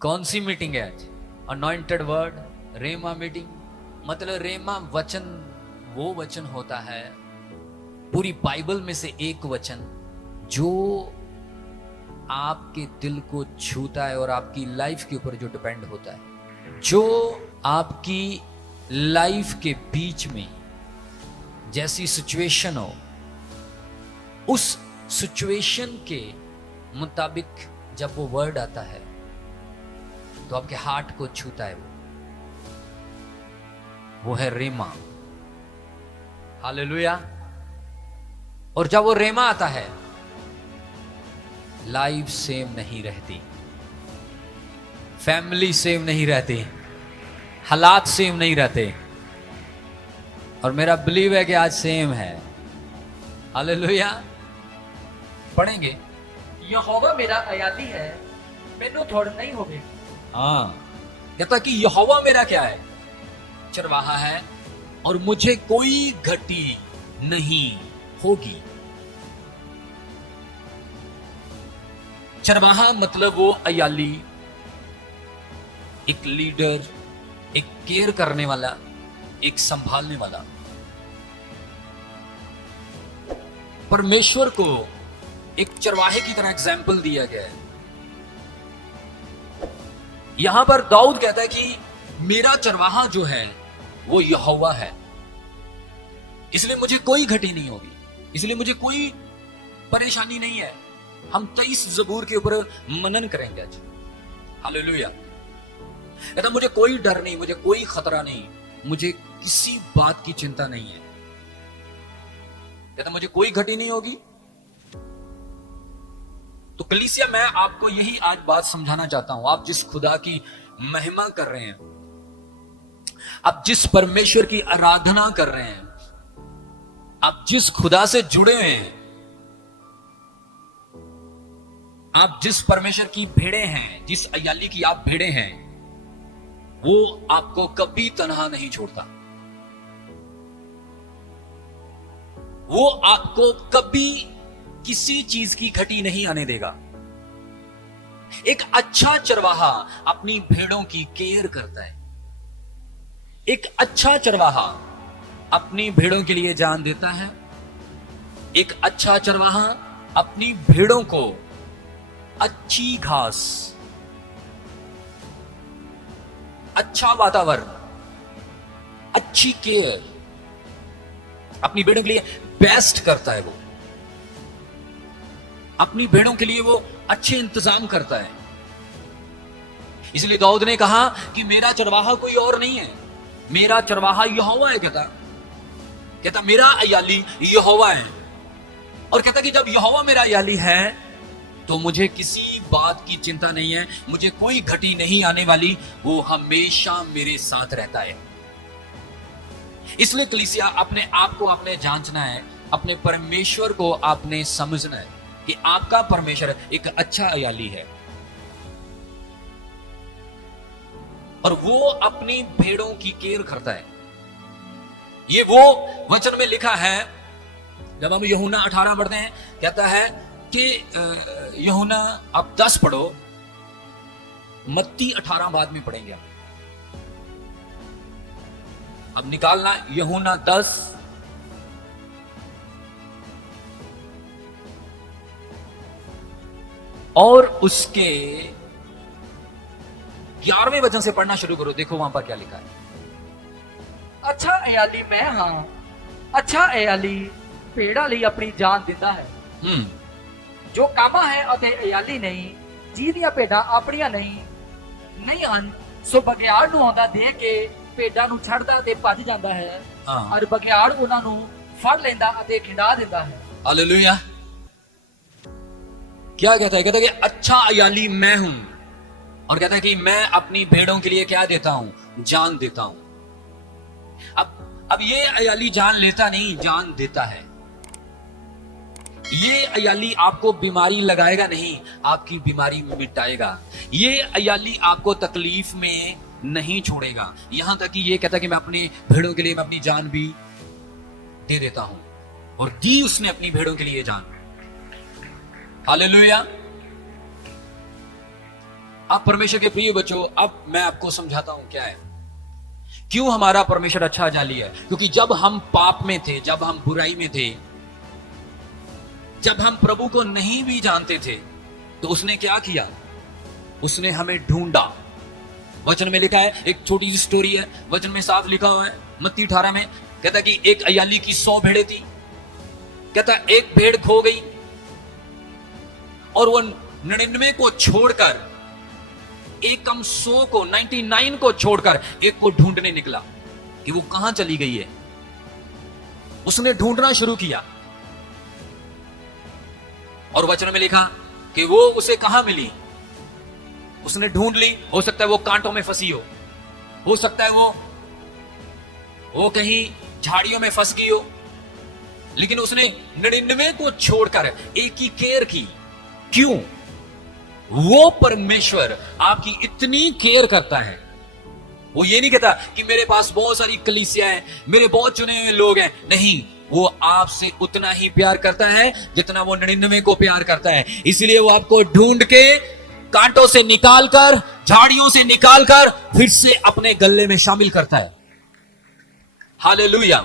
कौन सी मीटिंग है आज? Anointed word, rhema meeting. मतलब रेमा वचन वो वचन होता है, पूरी बाइबल में से एक वचन जो आपके दिल को छूता है और आपकी लाइफ के ऊपर जो डिपेंड होता है, जो आपकी लाइफ के बीच में जैसी सिचुएशन हो, उस सिचुएशन के मुताबिक जब वो वर्ड आता है तो आपके हार्ट को छूता है। वो है रेमा। हालेलुया। और जब वो रेमा आता है, लाइफ सेम नहीं रहती, फैमिली सेम नहीं रहती, हालात सेम नहीं रहते। और मेरा बिलीव है कि आज सेम है। हालेलुया। पढ़ेंगे। यहोवा मेरा अयाली है, मैनू थोड़ नहीं होवे। हाँ, कहता कि यहोवा मेरा क्या है? चरवाहा है और मुझे कोई घटी नहीं होगी। चरवाहा मतलब वो अयाली, एक लीडर, एक केयर करने वाला, एक संभालने वाला। परमेश्वर को एक चरवाहे की तरह एग्जाम्पल दिया गया है। यहां पर दाऊद कहता है कि मेरा चरवाहा जो है वो यहोवा है, इसलिए मुझे कोई घटी नहीं होगी, इसलिए मुझे कोई परेशानी नहीं है। हम 23 जबूर के ऊपर मनन करेंगे आज। हालेलुया। कहता मुझे कोई डर नहीं, मुझे कोई खतरा नहीं, मुझे किसी बात की चिंता नहीं है। कहता मुझे कोई घटी नहीं होगी। तो कलीसिया, मैं आपको यही आज बात समझाना चाहता हूं। आप जिस खुदा की महिमा कर रहे हैं, आप जिस परमेश्वर की आराधना कर रहे हैं, आप जिस खुदा से जुड़े हुए हैं, आप जिस परमेश्वर की भेड़े हैं, जिस अयाली की आप भेड़े हैं, वो आपको कभी तन्हा नहीं छोड़ता। वो आपको कभी किसी चीज की घटी नहीं आने देगा। एक अच्छा चरवाहा अपनी भेड़ों की केयर करता है। एक अच्छा चरवाहा अपनी भेड़ों के लिए जान देता है। एक अच्छा चरवाहा अपनी भेड़ों को अच्छी घास, अच्छा वातावरण, अच्छी केयर, अपनी भेड़ों के लिए बेस्ट करता है। वो अपनी भेड़ों के लिए वो अच्छे इंतजाम करता है। इसलिए दाऊद ने कहा कि मेरा चरवाहा कोई और नहीं है, मेरा चरवाहा यहोवा है। कहता मेरा अयाली यहोवा है। और कहता कि जब यहोवा मेरा अयाली है तो मुझे किसी बात की चिंता नहीं है, मुझे कोई घटी नहीं आने वाली। वो हमेशा मेरे साथ रहता है। इसलिए कलीसिया, अपने आप को आपने जांचना है, अपने परमेश्वर को आपने समझना है कि आपका परमेश्वर एक अच्छा अयाली है और वो अपनी भेड़ों की केयर करता है। ये वो वचन में लिखा है। जब हम यूहन्ना 18 पढ़ते हैं, कहता है कि यूहन्ना, आप 10 पढ़ो, मत्ती 18 बाद में पढ़ेंगे। अब निकालना यूहन्ना 10 और उसके 11वें वचन से पढ़ना शुरू करो। देखो वहां पर क्या लिखा है। अच्छा अयाली मैं हां, अच्छा अयाली भेड़ा ਲਈ ਆਪਣੀ ਜਾਨ ਦਿੰਦਾ ਹੈ। ਜੋ ਕਾਮਾ ਹੈ ਅਤੇ ਅਯਾਲੀ ਨਹੀਂ, ਜਿਹਦੀਆਂ ਭੇਡਾਂ ਆਪਣੀਆਂ ਨਹੀਂ ਹਨ, ਸੋ ਬਗਿਆੜ ਨੂੰ ਆਉਂਦਾ ਦੇਖ ਕੇ ਭੇਡਾਂ ਨੂੰ ਛੱਡਦਾ ਤੇ ਭੱਜ ਜਾਂਦਾ ਹੈ। ਔਰ ਬਗਿਆੜ ਉਹਨਾਂ ਨੂੰ ਫੜ ਲੈਂਦਾ ਅਤੇ ਖਿੰਡਾ ਦਿੰਦਾ ਹੈ। हालेलुया। क्या कहता है? कहता है कि अच्छा अयाली मैं हूं, और कहता है कि मैं अपनी भेड़ों के लिए क्या देता हूं? जान देता हूं। अब ये अयाली जान लेता नहीं, जान देता है। ये अयाली आपको बीमारी लगाएगा नहीं, आपकी बीमारी मिटाएगा। ये अयाली आपको तकलीफ में नहीं छोड़ेगा। यहां तक कि ये कहता है कि मैं अपनी भेड़ों के लिए मैं अपनी जान भी दे देता हूं, और दी उसने अपनी भेड़ों के लिए जान। हालेलुया। अब परमेश्वर के प्रिय बच्चों, अब मैं आपको समझाता हूं क्या है, क्यों हमारा परमेश्वर अच्छा जाली है। क्योंकि जब हम पाप में थे, जब हम बुराई में थे, जब हम प्रभु को नहीं भी जानते थे, तो उसने क्या किया, उसने हमें ढूंढा। वचन में लिखा है, एक छोटी सी स्टोरी है, वचन में साफ लिखा हुआ है मत्ती 18 में, कहता कि एक अयाली की 100 भेड़ें थी। कहता एक भेड़ खो गई और वो 99 को छोड़कर, एकम 100 को, 99 को छोड़कर एक को ढूंढने निकला कि वो कहां चली गई है। उसने ढूंढना शुरू किया और वचन में लिखा कि वो उसे कहां मिली। उसने ढूंढ ली, हो सकता है वो कांटों में फंसी हो सकता है वो कहीं झाड़ियों में फंस गई हो, लेकिन उसने 99 को छोड़कर एक ही केयर की। क्यों? वो परमेश्वर आपकी इतनी केयर करता है। वो ये नहीं कहता कि मेरे पास बहुत सारी कलीसिया है, मेरे बहुत चुने हुए लोग हैं। नहीं, वो आपसे उतना ही प्यार करता है जितना वो 99 को प्यार करता है। इसलिए वो आपको ढूंढ के, कांटों से निकालकर, झाड़ियों से निकालकर फिर से अपने गले में शामिल करता है। हालेलुया।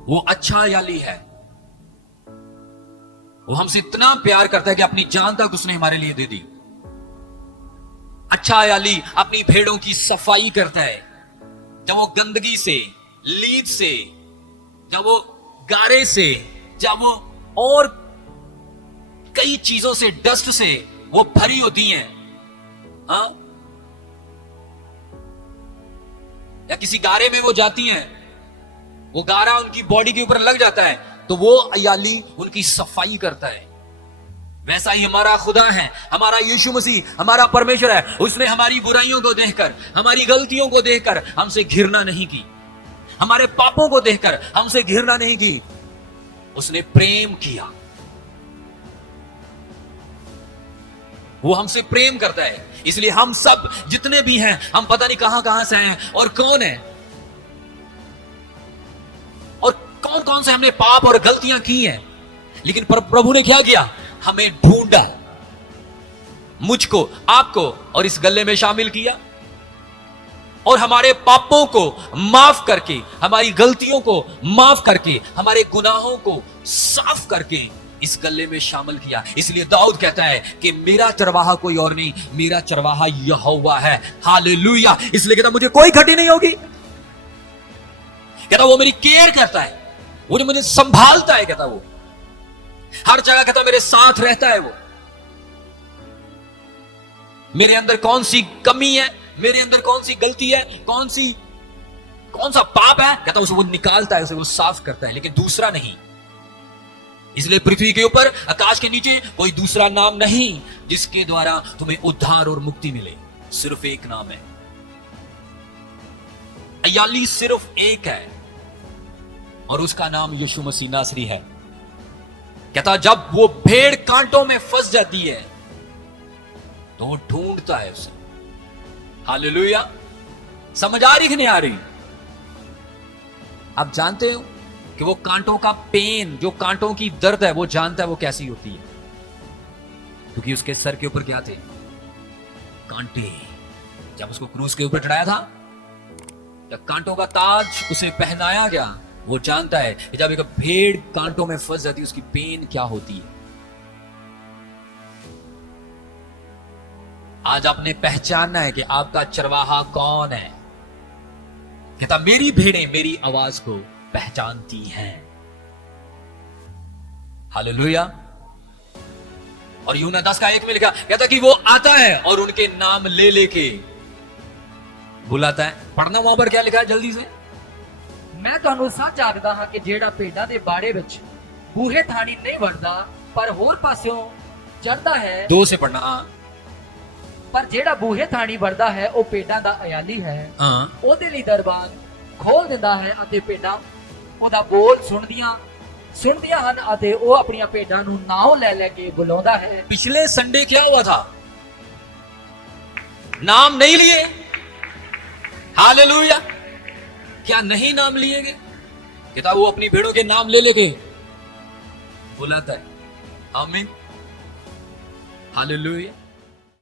वो अच्छा याली है। वो हमसे इतना प्यार करता है कि अपनी जान तक उसने हमारे लिए दे दी। अच्छा याली अपनी भेड़ों की सफाई करता है। जब वो गंदगी से, लीद से, जब वो गारे से, जब वो और कई चीजों से, डस्ट से वो भरी होती हैं, हाँ, या किसी गारे में वो जाती हैं, वो गारा उनकी बॉडी के ऊपर लग जाता है, तो वो अयाली उनकी सफाई करता है। वैसा ही हमारा खुदा है, हमारा यीशु मसीह, हमारा परमेश्वर है। उसने हमारी बुराइयों को देखकर, हमारी गलतियों को देखकर हमसे घृणा नहीं की, हमारे पापों को देखकर हमसे घृणा नहीं की, उसने प्रेम किया। वो हमसे प्रेम करता है। इसलिए हम सब जितने भी हैं, हम पता नहीं कहां कहां से हैं और कौन है, और कौन कौन से हमने पाप और गलतियां की हैं, लेकिन प्रभु ने क्या किया, हमें ढूंढा, मुझको, आपको, और इस गले में शामिल किया, और हमारे पापों को माफ करके, हमारी गलतियों को माफ करके, हमारे गुनाहों को साफ करके इस गले में शामिल किया। इसलिए दाऊद कहता है कि मेरा चरवाहा कोई और नहीं, मेरा चरवाहा यहोवा है। हालेलुया। इसलिए कहता मुझे कोई घटी नहीं होगी। कहता वो मेरी केयर करता है, वो मुझे संभालता है। कहता वो हर जगह, कहता मेरे साथ रहता है। वो मेरे अंदर कौन सी कमी है, मेरे अंदर कौन सी गलती है, कौन सा पाप है, कहता उसे वो निकालता है, उसे वो साफ करता है, लेकिन दूसरा नहीं। इसलिए पृथ्वी के ऊपर, आकाश के नीचे कोई दूसरा नाम नहीं जिसके द्वारा तुम्हें उद्धार और मुक्ति मिले। सिर्फ एक नाम है। अयाली सिर्फ एक है और उसका नाम यीशु मसीह नासरी है। कहता जब वो भेड़ कांटों में फंस जाती है तो वो ढूंढता है उसे। हालेलुया। समझ आ रही कि नहीं आ रही? आप जानते हो कि वो कांटों का पेन, जो कांटों की दर्द है, वो जानता है वो कैसी होती है, क्योंकि उसके सर के ऊपर क्या थे, कांटे। जब उसको क्रूस के ऊपर चढ़ाया था, जब कांटों का ताज उसे पहनाया गया, वो जानता है कि जब एक भेड़ कांटों में फंस जाती है उसकी पेन क्या होती है। आज आपने पहचानना है कि आपका चरवाहा कौन है। कहता मेरी भेड़ें मेरी आवाज को पहचानती हैं। हालेलुया। और यूहन्ना 10:1 में लिखा, कहता कि वो आता है और उनके नाम ले लेके बुलाता है। पढ़ना वहां पर क्या लिखा है जल्दी से। मैं ਤੁਹਾਨੂੰ ਸੱਚ ਆਖਦਾ ਹਾਂ ਕਿ ਜਿਹੜਾ ਭੇਡਾਂ ਦੇ ਬਾੜੇ ਵਿੱਚ ਬੂਹੇ ਥਾਣੀ ਨਹੀਂ ਵੜਦਾ ਪਰ ਹੋਰ ਪਾਸਿਓਂ ਚੜਦਾ ਹੈ, 2 से पढ़ना। ਪਰ ਜਿਹੜਾ ਬੂਹੇ ਥਾਣੀ ਵੜਦਾ ਹੈ ਉਹ ਭੇਡਾਂ ਦਾ ਅਯਾਲੀ ਹੈ। ਉਹਦੇ ਲਈ ਦਰਬਾਰ ਖੋਲ ਦਿੰਦਾ ਹੈ ਅਤੇ ਭੇਡਾਂ ਉਹਦਾ ਬੋਲ ਸੁਣਦੀਆਂ ਹਨ ਅਤੇ ਉਹ ਆਪਣੀਆਂ ਭੇਡਾਂ ਨੂੰ ਨਾਮ ਲੈ ਲੈ ਕੇ ਬੁਲਾਉਂਦਾ ਹੈ। पिछले संडे क्या हुआ था? नाम नहीं लिए। हालेलुया। क्या नहीं नाम लिए गए? कहता वो अपनी भेड़ों के नाम ले लेके बुलाता है। आमीन। हालेलुया।